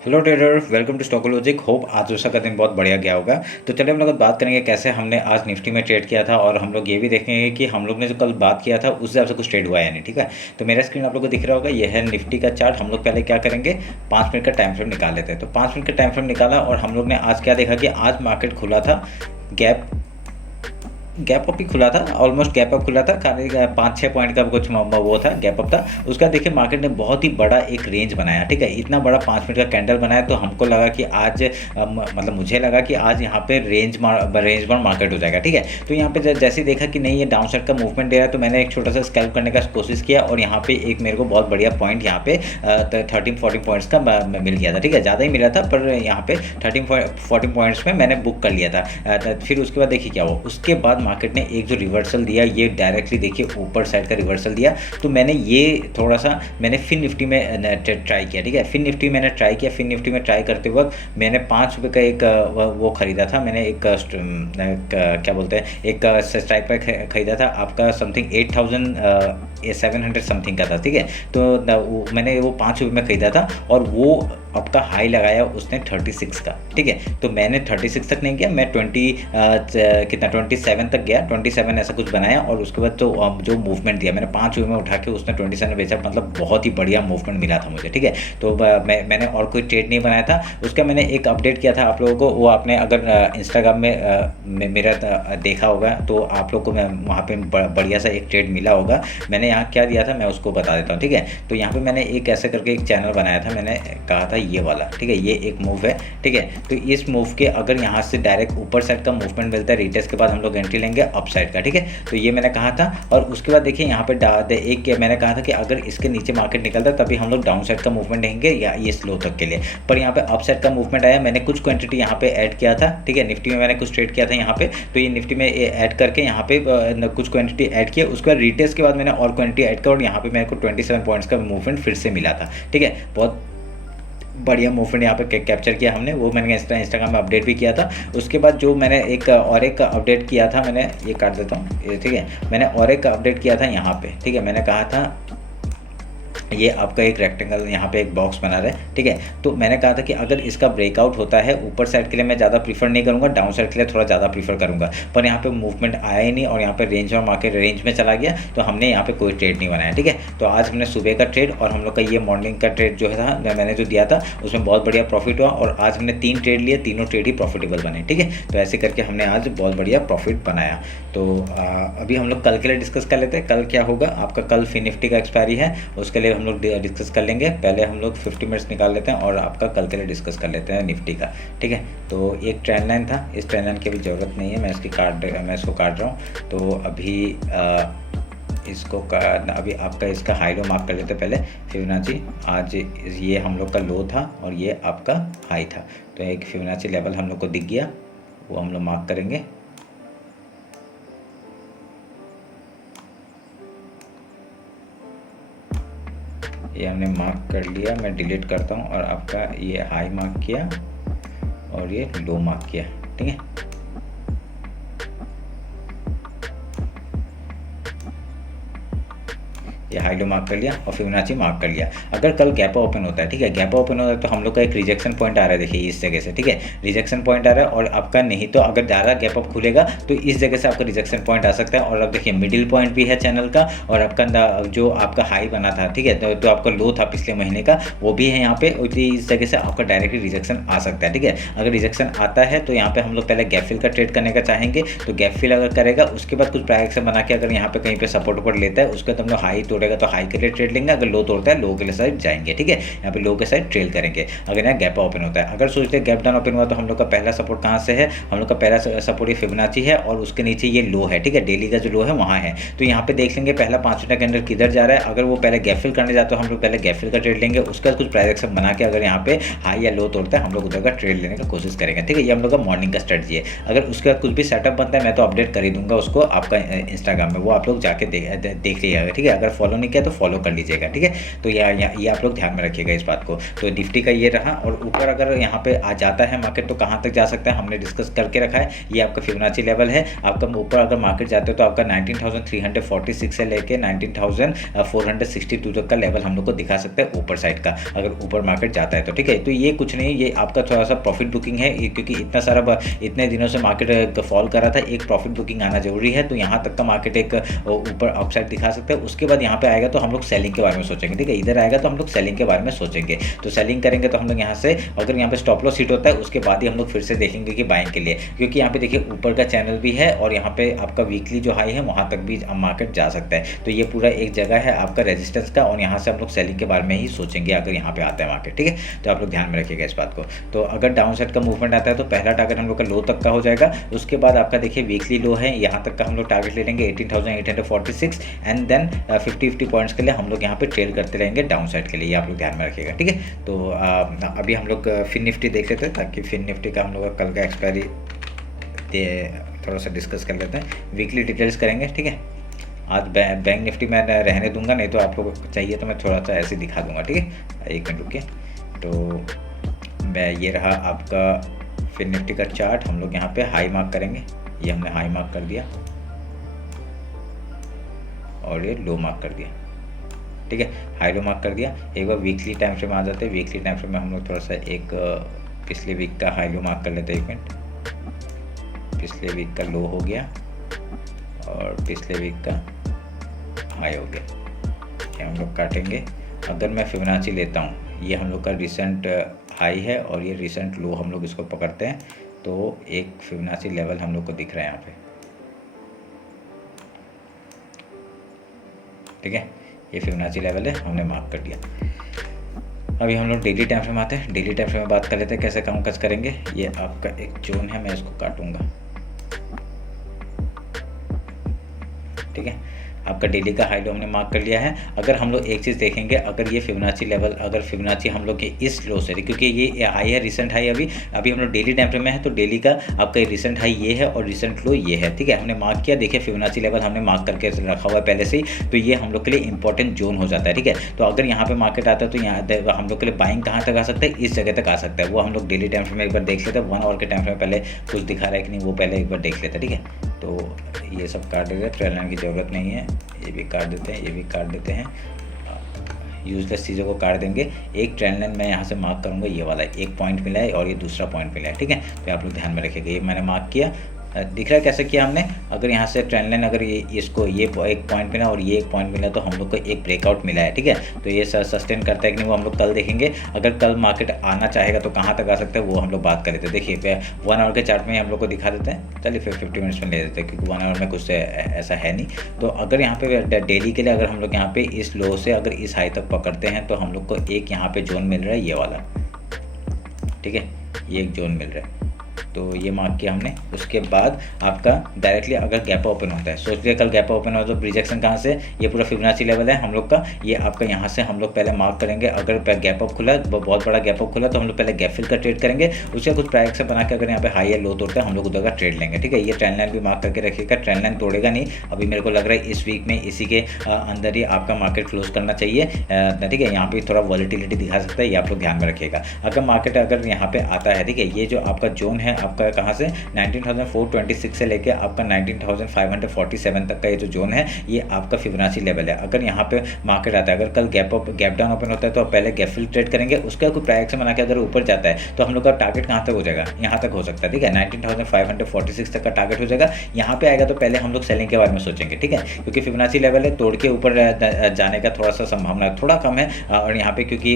Hello trader, welcome to stock logic. Hope आज दूसरा का दिन बहुत बढ़िया गया होगा। तो चलिए हम लोग बात करेंगे कैसे हमने आज निफ्टी में ट्रेड किया था, और हम लोग ये भी देखेंगे कि हम लोग ने जो कल बात किया था उस हिसाब से कुछ ट्रेड हुआ है नहीं। ठीक है, तो मेरा स्क्रीन आप लोग को दिख रहा होगा, यह है निफ्टी का चार्ट। हम लोग पहले क्या करेंगे, 5 मिनट का टाइम फ्रेम निकाल लेते हैं। तो 5 मिनट का टाइम फ्रेम निकाला और हम लोग ने आज क्या देखा कि आज मार्केट खुला था गैप अप ही खुला था, ऑलमोस्ट गैप अप खुला था। खाली 5-6 पॉइंट का कुछ वो था, गैप अप था। उसका देखिए मार्केट ने बहुत ही बड़ा एक रेंज बनाया। ठीक है, इतना बड़ा 5 मिनट का कैंडल बनाया, तो हमको लगा कि आज मतलब मुझे लगा कि आज यहाँ पे रेंज बाउंड मार्केट हो जाएगा। ठीक है, तो यहाँ पे जैसे ही देखा कि नहीं ये डाउन साइड का मूवमेंट दे रहा है, तो मैंने एक छोटा सा स्कैल्प करने का कोशिश किया और यहाँ पे एक मेरे को बहुत बढ़िया पॉइंट यहाँ पे 13-14 पॉइंट्स का मिल गया था। ठीक है, ज़्यादा ही मिला था, पर यहाँ पे 13-14 पॉइंट्स में मैंने बुक कर लिया था। फिर उसके बाद देखिए क्या हुआ, उसके बाद मार्केट ने एक जो रिवर्सल दिया, ये डायरेक्टली देखिए ऊपर साइड का रिवर्सल दिया। तो मैंने ये थोड़ा सा मैंने फिन निफ्टी में ट्राई किया। ठीक है, फिन निफ्टी मैंने ट्राई किया। फिन निफ्टी में ट्राई करते वक्त मैंने 5 रुपये का एक वो ख़रीदा था। मैंने एक क्या बोलते हैं, एक स्ट्राइक पर ख़रीदा था आपका समथिंग 8700 समथिंग का था। ठीक है, तो मैंने वो 5 रुपये में ख़रीदा था और वो आपका हाई लगाया उसने 36 का। ठीक है, तो मैंने 36 तक नहीं गया, मैं 27 तक गया, 27 ऐसा कुछ बनाया। और उसके बाद तो जो मूवमेंट दिया मैंने 5 रुपये में उठा के उसने 27 बेचा, मतलब बहुत ही बढ़िया मूवमेंट मिला था मुझे। ठीक है, तो मैंने और कोई ट्रेड नहीं बनाया था। उसका मैंने एक अपडेट किया था आप लोगों को, वो आपने अगर इंस्टाग्राम में मेरा देखा होगा तो आप लोग को मैं वहाँ पे बढ़िया सा एक ट्रेड मिला होगा। मैंने यहाँ क्या दिया था मैं उसको बता देता हूँ। ठीक है, तो यहाँ पे मैंने एक ऐसे करके एक चैनल बनाया था, मैंने कहा था ये वाला। ठीक है, ये एक मूव है। ठीक है, तो इस मूव के अगर यहाँ से डायरेक्ट ऊपर साइड का मूवमेंट मिलता है रिटेस्ट के बाद, हम लोग एंट्री लेंगे अप साइड का। ठीक है, तो ये मैंने कहा था। और उसके बाद देखिए यहाँ पे एक मैंने कहा था कि अगर इसके नीचे मार्केट निकलता है तभी हम लोग डाउन साइड का मूवमेंट लेंगे या ये स्लो तक के लिए। पर यहाँ पे अप साइड का मूवमेंट आया, मैंने कुछ क्वांटिटी यहाँ पे ऐड किया था। ठीक है, निफ्टी में मैंने कुछ ट्रेड किया था यहाँ पे, तो ये निफ्टी में ऐड करके यहाँ पे कुछ क्वांटिटी ऐड किया। उसके बाद रिटेस्ट के बाद मैंने और क्वांटिटी ऐड किया और यहाँ पे मेरे को 27 पॉइंट्स का मूवमेंट फिर से मिला था। ठीक है, बहुत बढ़िया मूवमेंट यहाँ पे कैप्चर किया हमने। वो मैंने इंस्टाग्राम में अपडेट भी किया था। उसके बाद जो मैंने एक अपडेट किया था, मैंने ये काट देता हूँ। ठीक है, मैंने और एक अपडेट किया था यहाँ पे। ठीक है, मैंने कहा था ये आपका एक रेक्टेंगल यहाँ पे एक बॉक्स बना रहा है। ठीक है, तो मैंने कहा था कि अगर इसका ब्रेकआउट होता है ऊपर साइड के लिए मैं ज़्यादा प्रीफर नहीं करूँगा, डाउन साइड के लिए थोड़ा ज़्यादा प्रीफर करूँगा। पर यहाँ पे मूवमेंट आया ही नहीं और यहाँ पे रेंज और मार्केट रेंज में चला गया, तो हमने यहाँ पे कोई ट्रेड नहीं बनाया। ठीक है, तो आज हमने सुबह का ट्रेड और हम लोग का ये मॉर्निंग का ट्रेड जो था मैंने जो दिया था उसमें बहुत बढ़िया प्रॉफिट हुआ। और आज हमने 3 ट्रेड लिए, तीनों ट्रेड ही प्रॉफिटेबल बने। ठीक है, तो ऐसे करके हमने आज बहुत बढ़िया प्रॉफिट बनाया। तो अभी हम लोग कल के लिए डिस्कस कर लेते हैं। कल क्या होगा आपका, कल फिन निफ्टी का एक्सपायरी है, उसके लिए हम लोग डिस्कस कर लेंगे। पहले हम लोग 50 मिनट्स निकाल लेते हैं और आपका कल के लिए डिस्कस कर लेते हैं निफ्टी का। ठीक है, तो एक ट्रेंड लाइन था, इस ट्रेंड लाइन की भी ज़रूरत नहीं है, मैं इसको काट रहा हूँ। तो अभी अभी आपका इसका हाई लो मार्क कर लेते हैं पहले फिबोनाची। आज ये हम लोग का लो था और ये आपका हाई था, तो एक फिबोनाची लेवल हम लोग को दिख गया, वो हम लोग मार्क करेंगे। ये हमने मार्क कर लिया, मैं डिलीट करता हूँ। और आपका ये हाई मार्क किया और ये लो मार्क किया। ठीक है, ये हाई लो मार्क कर लिया और फिबोनाची मार्क कर लिया। अगर कल गैप ओपन होता है, ठीक है, गैप ओपन होता है तो हम लोग का एक रिजेक्शन पॉइंट आ रहा है, देखिए इस जगह से। ठीक है, रिजेक्शन पॉइंट आ रहा है और आपका नहीं तो अगर ज़्यादा गैप अप खुलेगा तो इस जगह से आपका रिजेक्शन पॉइंट आ सकता है। और अब देखिए मिडिल पॉइंट भी है चैनल का, और आपका जो आपका हाई बना था, ठीक है, तो आपका लो था पिछले महीने का, वो भी है यहाँ पे। इस जगह से आपका डायरेक्टली रिजेक्शन आ सकता है। ठीक है, अगर रिजेक्शन आता है तो यहाँ पे हम लोग पहले गैप फिल का ट्रेड करने का चाहेंगे। तो गैप फिल अगर करेगा उसके बाद कुछ प्राइस एक्शन बना के अगर यहाँ पे कहीं पे सपोर्ट लेता है, उसके बाद हम लोग हाई तोड़ेगा तो हाई के लिए ट्रेड लेंगे, अगर लो तोड़ता है लो के लिए साइड जाएंगे। ठीक है, यहाँ पे लो के साइड ट्रेल करेंगे अगर यहाँ गैप ओपन होता है। अगर सोचते हैं गैप डाउन ओपन हुआ तो हम लोग का पहला सपोर्ट कहाँ से है, हम लोग का पहला सपोर्ट ये फिबोनाची है और उसके नीचे ये लो है। ठीक है, डेली का जो लो है वहाँ है। तो यहाँ पे देख लेंगे पहला 5 मिनट के अंदर किधर जा रहा है। अगर वो पहले गैप फिल करने जाते तो हम लोग पहले गैप फिल का ट्रेड लेंगे, उसके बाद कुछ प्राइस एक्शन बना के अगर यहाँ पे हाई या लो तोड़ता है हम लोग उधर का ट्रेड लेने का कोशिश करेंगे। ठीक है, ये हम लोग का मॉर्निंग का स्ट्रेटजी है। अगर उसके बाद कुछ भी सेटअप बनता है मैं तो अपडेट कर ही दूंगा उसको आपका इंस्टाग्राम में, वो आप लोग जाके देख लीजिएगा। ठीक है, अगर फॉलो फॉलो नहीं किया तो फॉलो कर लीजिएगा, ठीक है। तो ये आप लोग ध्यान में रखिएगा इस बात को। तो निफ्टी का ये रहा, और ऊपर अगर यहाँ पे आ जाता है मार्केट तो कहाँ तक जा सकता है हमने डिस्कस करके रखा है। ये आपका फिबोनाची लेवल है। आपका ऊपर अगर मार्केट जाते हो तो आपका 19,346 से लेके 19,462 तक का लेवल हम लोग को दिखा सकता है ऊपर साइड का, अगर ऊपर मार्केट जाता है तो, ठीक है। तो ये कुछ नहीं, ये आपका थोड़ा सा प्रॉफिट बुकिंग है, क्योंकि इतना सारा इतने दिनों से मार्केट फॉल कर रहा था, एक प्रॉफिट बुकिंग आना जरूरी है। तो यहाँ तक का मार्केट एक ऊपर अपसाइड दिखा सकता है। उसके बाद यहाँ पे आएगा तो हम लोग सेलिंग के बारे में सोचेंगे, ठीक है। इधर आएगा तो हम लोग सेलिंग के बारे में सोचेंगे। तो सेलिंग करेंगे तो हम लोग यहाँ से, अगर यहाँ पे स्टॉप लॉस हिट होता है उसके बाद ही हम लोग फिर से देखेंगे कि बाइंग के लिए, क्योंकि यहाँ पे देखिए ऊपर का चैनल भी है और यहाँ पे आपका वीकली जो हाई है वहाँ तक भी मार्केट जा सकता है। तो ये पूरा एक जगह है आपका रेजिस्टेंस का, और यहाँ से हम लोग सेलिंग के बारे में ही सोचेंगे अगर यहाँ पे आता है मार्केट, ठीक है। तो आप लोग ध्यान में रखिएगा इस बात को। तो अगर डाउन साइड का मूवमेंट आता है तो पहला टारगेट हम लोग का लो तक का हो जाएगा। उसके बाद आपका देखिए वीकली लो है, यहाँ तक का हम लोग टारगेट ले लेंगे 18,846, एंड देन 50 पॉइंट्स के लिए हम लोग यहाँ पे ट्रेड करते रहेंगे डाउन साइड के लिए। ये आप लोग ध्यान में रखिएगा, ठीक है। तो अभी हम लोग फिन निफ्टी देख लेते हैं, ताकि फिन निफ्टी का हम लोग कल का एक्सपायरी थोड़ा सा डिस्कस कर लेते हैं। वीकली डिटेल्स करेंगे, ठीक है। आज बैंक निफ्टी मैं रहने दूंगा, नहीं तो आप लोगों को चाहिए तो मैं थोड़ा सा ऐसे दिखा दूंगा, ठीक है। एक मिनट रुकिए। तो मैं ये रहा आपका फिन निफ्टी का चार्ट। हम लोग यहाँ पे हाई मार्क करेंगे, ये हमने हाई मार्क कर दिया और ये लो मार्क कर दिया, ठीक है। हाई लो मार्क कर दिया। एक बार वीकली टाइम फ्रेम आ जाते हैं। वीकली टाइम फ्रेम में हम लोग थोड़ा सा एक पिछले वीक का हाई लो मार्क कर लेते हैं। एक मिनट, पिछले वीक का लो हो गया और पिछले वीक का हाई हो गया, ये हम लोग काटेंगे। अगर मैं फिबोनाची लेता हूँ, ये हम लोग का रिसेंट हाई है और ये रिसेंट लो, हम लोग इसको पकड़ते हैं तो एक फिबोनाची लेवल हम लोग को दिख रहा है यहाँ पे, ठीक है। ये फिबोनाची लेवल है, हमने मार्क कर दिया। अभी हम लोग डेली टाइम फ्रेम आते हैं। डेली टाइम फ्रेम में बात कर लेते हैं कैसे काम काज करेंगे। ये आपका एक जोन है, मैं इसको काटूंगा, ठीक है। आपका डेली का हाई लो हमने मार्क कर लिया है। अगर हम लोग एक चीज़ देखेंगे, अगर ये फिबोनाची लेवल, अगर फिबोनाची हम लोग के इस लो से, क्योंकि ये हाई है, रिसेंट हाई अभी हम लोग डेली टाइम फ्रेम में है, तो डेली का आपका रिसेंट हाई ये है और रिसेंट लो ये है, ठीक है। हमने मार्क किया, देखिए फिबोनाची लेवल हमने मार्क करके रखा हुआ है पहले से ही, तो ये हम लोग के लिए इंपॉर्टेंट जोन हो जाता है, ठीक है। तो अगर यहाँ पे मार्केट आता है तो यहाँ हम लोग के लिए बाइंग कहाँ तक आ सकता है, इस जगह तक आ सकता है। वो हम लोग डेली टाइम फ्रेम में एक बार देख लेते हैं। 1 आवर के टाइम फ्रेम में पहले कुछ दिखा रहा है कि नहीं, वो पहले एक बार देख लेते हैं, ठीक है। तो ये सब काट देते हैं, ट्रेल लाइन की ज़रूरत नहीं है। ये भी काट देते हैं, ये भी काट देते हैं, यूजलेस चीज़ों को काट देंगे। एक ट्रेंड लाइन मैं यहाँ से मार्क करूँगा, ये वाला एक पॉइंट मिला है और ये दूसरा पॉइंट मिला है, ठीक है। तो आप लोग ध्यान में रखिएगा, ये मैंने मार्क किया, दिख रहा है कैसे किया हमने। अगर यहाँ से ट्रेंड लाइन, अगर ये इसको ये एक पॉइंट मिला और ये एक पॉइंट मिला, तो हम लोग को एक ब्रेकआउट मिला है, ठीक है। तो ये सस्टेन करता है कि नहीं, वो हम लोग कल देखेंगे। अगर कल मार्केट आना चाहेगा तो कहाँ तक आ सकता है, वो हम लोग बात कर लेते हैं। देखिए 1 आवर के चार्ट में हम लोग को दिखा देते हैं। चलिए फिर 50 मिनट्स में ले देते हैं, क्योंकि 1 आवर में कुछ ऐसा है नहीं। तो अगर यहाँ पे डेली के लिए अगर हम लोग यहाँ पे इस लो से अगर इस हाई तक पकड़ते हैं, तो हम लोग को एक यहाँ पे जोन मिल रहा है, ये वाला, ठीक है। ये एक जोन मिल रहा है, तो ये मार्क किया हमने। उसके बाद आपका डायरेक्टली अगर गैप ओपन होता है, सोच लिया कल गैप ओपन हो तो रिजेक्शन कहाँ से, ये पूरा फिबोनाची लेवल है हम लोग का। ये आपका यहाँ से हम लोग पहले मार्क करेंगे। अगर गैप अप खुला, बहुत बड़ा गैप अप खुला, तो हम लोग पहले गैप फिल का ट्रेड करेंगे। उससे कुछ प्राइस से बना के अगर यहाँ पे हाई या लो तोड़ता है, हम लोग उधर का ट्रेड लेंगे, ठीक है। ये ट्रेंड लाइन भी मार्क करके रखिएगा। ट्रेंड लाइन तोड़ेगा नहीं, अभी मेरे को लग रहा है इस वीक में इसी के अंदर ही आपका मार्केट क्लोज करना चाहिए, ठीक है। यहाँ पे थोड़ा वॉलिटिलिटी दिखा सकता है, ये आप लोग ध्यान में रखिएगा। अगर मार्केट अगर यहाँ पे आता है, ठीक है, ये जो आपका जोन है आपका कहाँ से 19,426 से लेके आपका 19,547 तक का ये जो जोन है, ये आपका फिबोनाची लेवल है। अगर यहाँ पे मार्केट आता है, अगर कल गैप डाउन ओपन होता है, तो पहले गैप फिल ट्रेड करेंगे। उसका कोई प्राइस बना के अगर ऊपर जाता है, तो हम लोग का टारगेट कहाँ तक हो जाएगा, यहाँ तक हो सकता है, ठीक है। 19,546 तक का टारगेट हो जाएगा। यहाँ पे आएगा तो पहले हम लोग सेलिंग के बारे में सोचेंगे, ठीक है, क्योंकि फिबोनाची लेवल है, तोड़ के ऊपर जाने का थोड़ा सा संभावना थोड़ा कम है। और यहाँ पे क्योंकि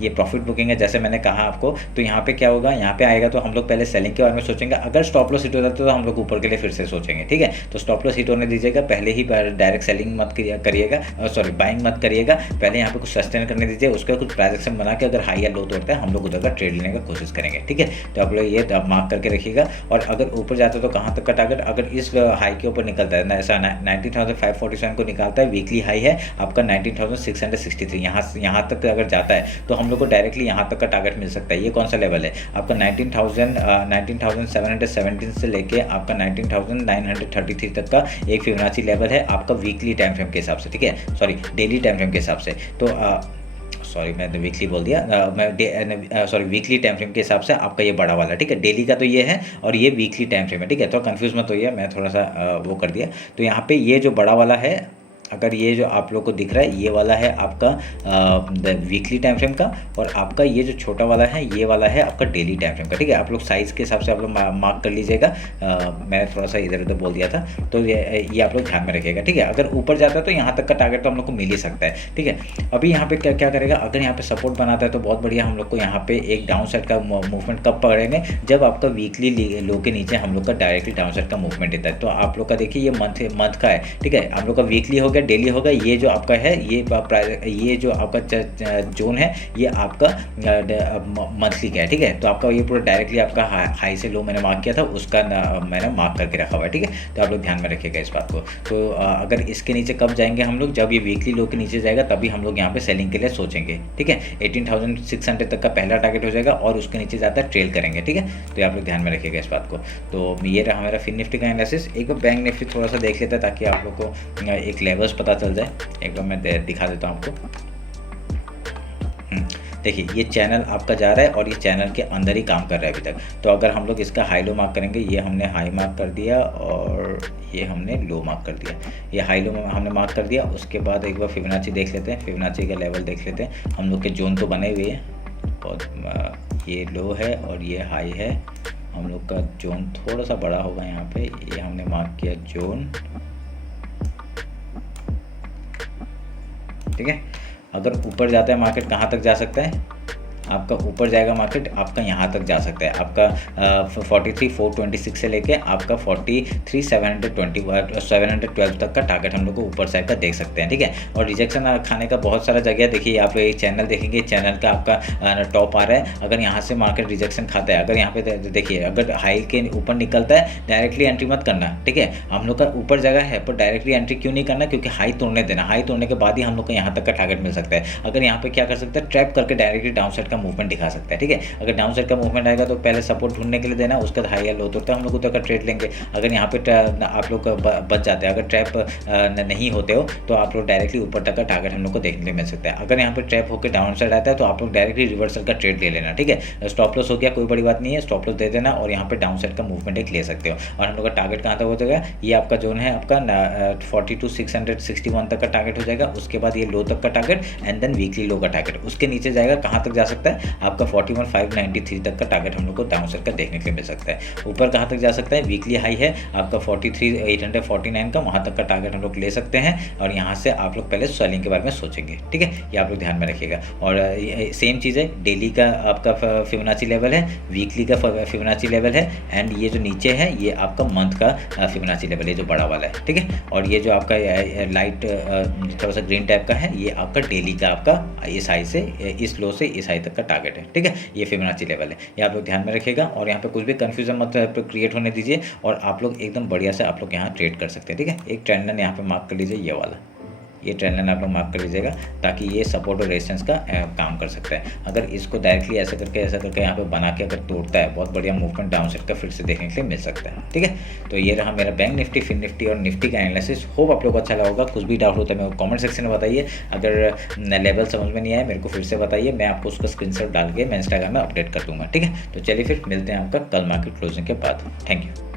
ये प्रॉफिट बुकिंग है, जैसे मैंने कहा आपको, तो यहाँ पे क्या होगा, यहाँ पे आएगा तो हम लोग पहले सेलिंग के बारे में सोचेंगे। अगर स्टॉप लॉस हिट हो जाता है तो हम लोग ऊपर के लिए फिर से सोचेंगे, ठीक है। तो स्टॉप लॉस हिट होने दीजिएगा, पहले ही डायरेक्ट सेलिंग मत करिएगा, सॉरी बाइंग मत करिएगा। पहले यहाँ पे कुछ सस्टेन करने दीजिए, उसका कुछ प्राइस एक्शन बना के अगर हाई या लो तोड़ता है, हम लोग उधर का ट्रेड लेने का कोशिश करेंगे, ठीक है। तो आप लोग ये मार्क करके रखिएगा। और अगर ऊपर जाता है तो कहाँ तक का टारगेट, अगर इस हाई के ऊपर निकलता है, ऐसा 19,547 को निकालता है, वीकली हाई है आपका 19,663, यहाँ तक अगर जाता है तो हम लोग को डायरेक्टली यहाँ तक का टारगेट मिल सकता है। ये कौन सा लेवल है आपका 19,000 19,717 से लेके आपका 19,933 तक का एक फिबोनाची लेवल है आपका वीकली टाइम फ्रेम के हिसाब से, ठीक है, सॉरी डेली टाइम फ्रेम के हिसाब से। तो सॉरी मैंने वीकली बोल दिया, मैं वीकली टाइम फ्रेम के हिसाब से आपका ये बड़ा वाला, ठीक है। डेली का तो ये है और ये वीकली टाइम फ्रेम है, ठीक है। तो कंफ्यूज मत होइए, मैं थोड़ा सा वो कर दिया। तो यहाँ पे ये जो बड़ा वाला है, अगर ये जो आप लोग को दिख रहा है ये वाला है आपका वीकली टाइम फ्रेम का, और आपका ये जो छोटा वाला है ये वाला है आपका डेली टाइम फ्रेम का, ठीक है। आप लोग साइज़ के हिसाब से आप लोग मार्क कर लीजिएगा। मैंने थोड़ा सा इधर उधर बोल दिया था, तो ये आप लोग ध्यान में रखिएगा, ठीक है। अगर ऊपर जाता है तो यहाँ तक का टारगेट तो हम लोग को मिल ही सकता है, ठीक है। अभी यहाँ पे क्या करेगा, अगर यहाँ पे सपोर्ट बनाता है तो बहुत बढ़िया, हम लोग को यहाँ पे एक डाउन साइड का मूवमेंट कब पकड़ेंगे, जब आपका वीकली लो के नीचे हम लोग का डायरेक्टली डाउन साइड का मूवमेंट देता है। तो आप लोग का देखिए ये मंथ का है, ठीक है। आप लोग का वीकली हो गया, डेली होगा, ये जो आपका है ये जो आपका जोन है ये आपका मंथली का है, ठीक है। तो आपका ये पूरा डायरेक्टली आपका हाई से लो मैंने मार्क किया था, उसका मैंने मार्क करके रखा हुआ है, ठीक है। तो आप लोग ध्यान में रखिएगा इस बात को। तो अगर इसके नीचे कब जाएंगे हम लोग, जब ये वीकली लो के नीचे जाएगा तभी हम लोग यहाँ पे सेलिंग के लिए सोचेंगे, ठीक है। 18,600 तक का पहला टारगेट हो जाएगा और उसके नीचे ज़्यादा ट्रेल करेंगे, ठीक है। तो ये आप लोग ध्यान में रखिएगा इस बात को। तो ये रहा हमारा फिन निफ्टी का एनालिसिस। एक बार बैंक निफ्टी थोड़ा सा देख लेता है ताकि आप लोग को एक लेवल्स पता चल जाए। एक बार मैं दिखा देता हूँ आपको। देखिए ये चैनल आपका जा रहा है और ये चैनल के अंदर ही काम कर रहा है अभी तक। तो अगर हम लोग इसका हाई लो मार्क करेंगे, ये हमने हाई मार्क कर दिया और ये हमने लो मार्क कर दिया, ये हाई लो हमने मार्क कर दिया। उसके बाद एक बार फिबोनाची देख लेते हैं, फिबोनाची का लेवल देख लेते हैं। हम लोग के जोन तो बने हुए हैं, और ये लो है और ये हाई है। हम लोग का जोन थोड़ा सा बड़ा होगा यहाँ पे, ये हमने मार्क किया जोन, ठीक है। अगर ऊपर जाता है मार्केट कहाँ तक जा सकता है, आपका ऊपर जाएगा मार्केट आपका यहाँ तक जा सकता है, आपका 43,426 से लेके आपका 43,712 तक का टारगेट हम लोग को ऊपर साइड का देख सकते हैं, ठीक है। और रिजेक्शन खाने का बहुत सारा जगह है। देखिए आप एक चैनल देखेंगे, चैनल का आपका टॉप आ रहा है। अगर यहाँ से मार्केट रिजेक्शन खाता है, अगर यहाँ पे देखिए अगर हाई के ऊपर निकलता है, डायरेक्टली एंट्री मत करना, ठीक है। हम लोग का ऊपर जगह है पर डायरेक्टली एंट्री क्यों नहीं करना, क्योंकि हाई तोड़ने देना, हाई तोड़ने के बाद ही हम लोग को यहाँ तक का टारगेट मिल सकता है। अगर यहाँ पे क्या कर सकते हैं, ट्रैप करके डायरेक्टली डाउन साइड का मूवमेंट दिखा सकता है, ठीक है। अगर डाउन साइड का मूवमेंट आएगा तो पहले सपोर्ट ढूंढने के लिए देना, उसके बाद हाई या लो तक हम लोग उधर का ट्रेड लेंगे। अगर यहाँ पे आप लोग बच जाते हैं, अगर ट्रैप नहीं होते हो तो आप लोग डायरेक्टली ऊपर तक का टारगेट हम लोग को देखने को मिल सकता है। अगर यहाँ पे ट्रैप होकर डाउन साइड आता है तो आप लोग डायरेक्टली रिवर्सल का ट्रेड ले लेना, ठीक है। स्टॉप लॉस हो गया कोई बड़ी बात नहीं है, स्टॉप लॉस दे देना और यहाँ पे डाउन साइड का मूवमेंट एक ले सकते हो। और हम लोग का टारगेट कहाँ तक हो जाएगा, ये आपका जोन है आपका 42,661 तक का टारगेट हो जाएगा। उसके बाद ये लो तक का टारगेट एंड देन वीकली लो का टारगेट, उसके नीचे जाएगा कहाँ तक जा सकता है, आपका 41,593 तक का टारगेट हम लोग को डाउन साइड का देखने के लिए मिल सकता है। ऊपर कहाँ तक जा सकता है, वीकली हाई है आपका 43,849 का, वहाँ तक का टारगेट हम लोग ले सकते हैं। और यहाँ से आप लोग पहले सेलिंग के बारे में सोचेंगे, ठीक है। ये आप लोग ध्यान में रखिएगा। और सेम चीज़ है, डेली का आपका फिबोनाची लेवल है, वीकली का फिबोनाची लेवल है, एंड ये जो नीचे है ये आपका मंथ का फिबोनाची लेवल है जो बड़ा वाला है, ठीक है। और ये जो आपका लाइट थोड़ा सा ग्रीन टाइप का है, ये आपका डेली का आपका इस हाई से इस लो से इस हाई तक का टारगेट है, ठीक है। ये फिबोनाची लेवल है, ये आप लोग ध्यान में रखिएगा। और यहाँ पे कुछ भी कंफ्यूजन मत क्रिएट होने दीजिए और आप लोग एकदम बढ़िया से आप लोग यहाँ ट्रेड कर सकते हैं, ठीक है। एक ट्रेंड लाइन यहाँ पे मार्क कर लीजिए, ये वाला, ये ट्रेंड लाइन आप लोग मार्क कर लीजिएगा ताकि ये सपोर्ट और रेजिस्टेंस का काम कर सकता है। अगर इसको डायरेक्टली ऐसा करके यहाँ पे बना के अगर तोड़ता है, बहुत बढ़िया मूवमेंट डाउन साइड का फिर से देखने के लिए मिल सकता है, ठीक है। तो ये रहा मेरा बैंक निफ्टी, फिन निफ्टी और निफ्टी का एनालिसिस। होप आप लोग को अच्छा लगा होगा। कुछ भी डाउट होता है मेरे को कमेंट सेक्शन में बताइए। अगर लेवल समझ में नहीं आया मेरे को फिर से बताइए, मैं आपको उसका स्क्रीनशॉट डाल के मैं इंस्टाग्राम में अपडेट कर दूंगा, ठीक है। तो चलिए फिर मिलते हैं आपका कल मार्केट क्लोजिंग के बाद। Thank you.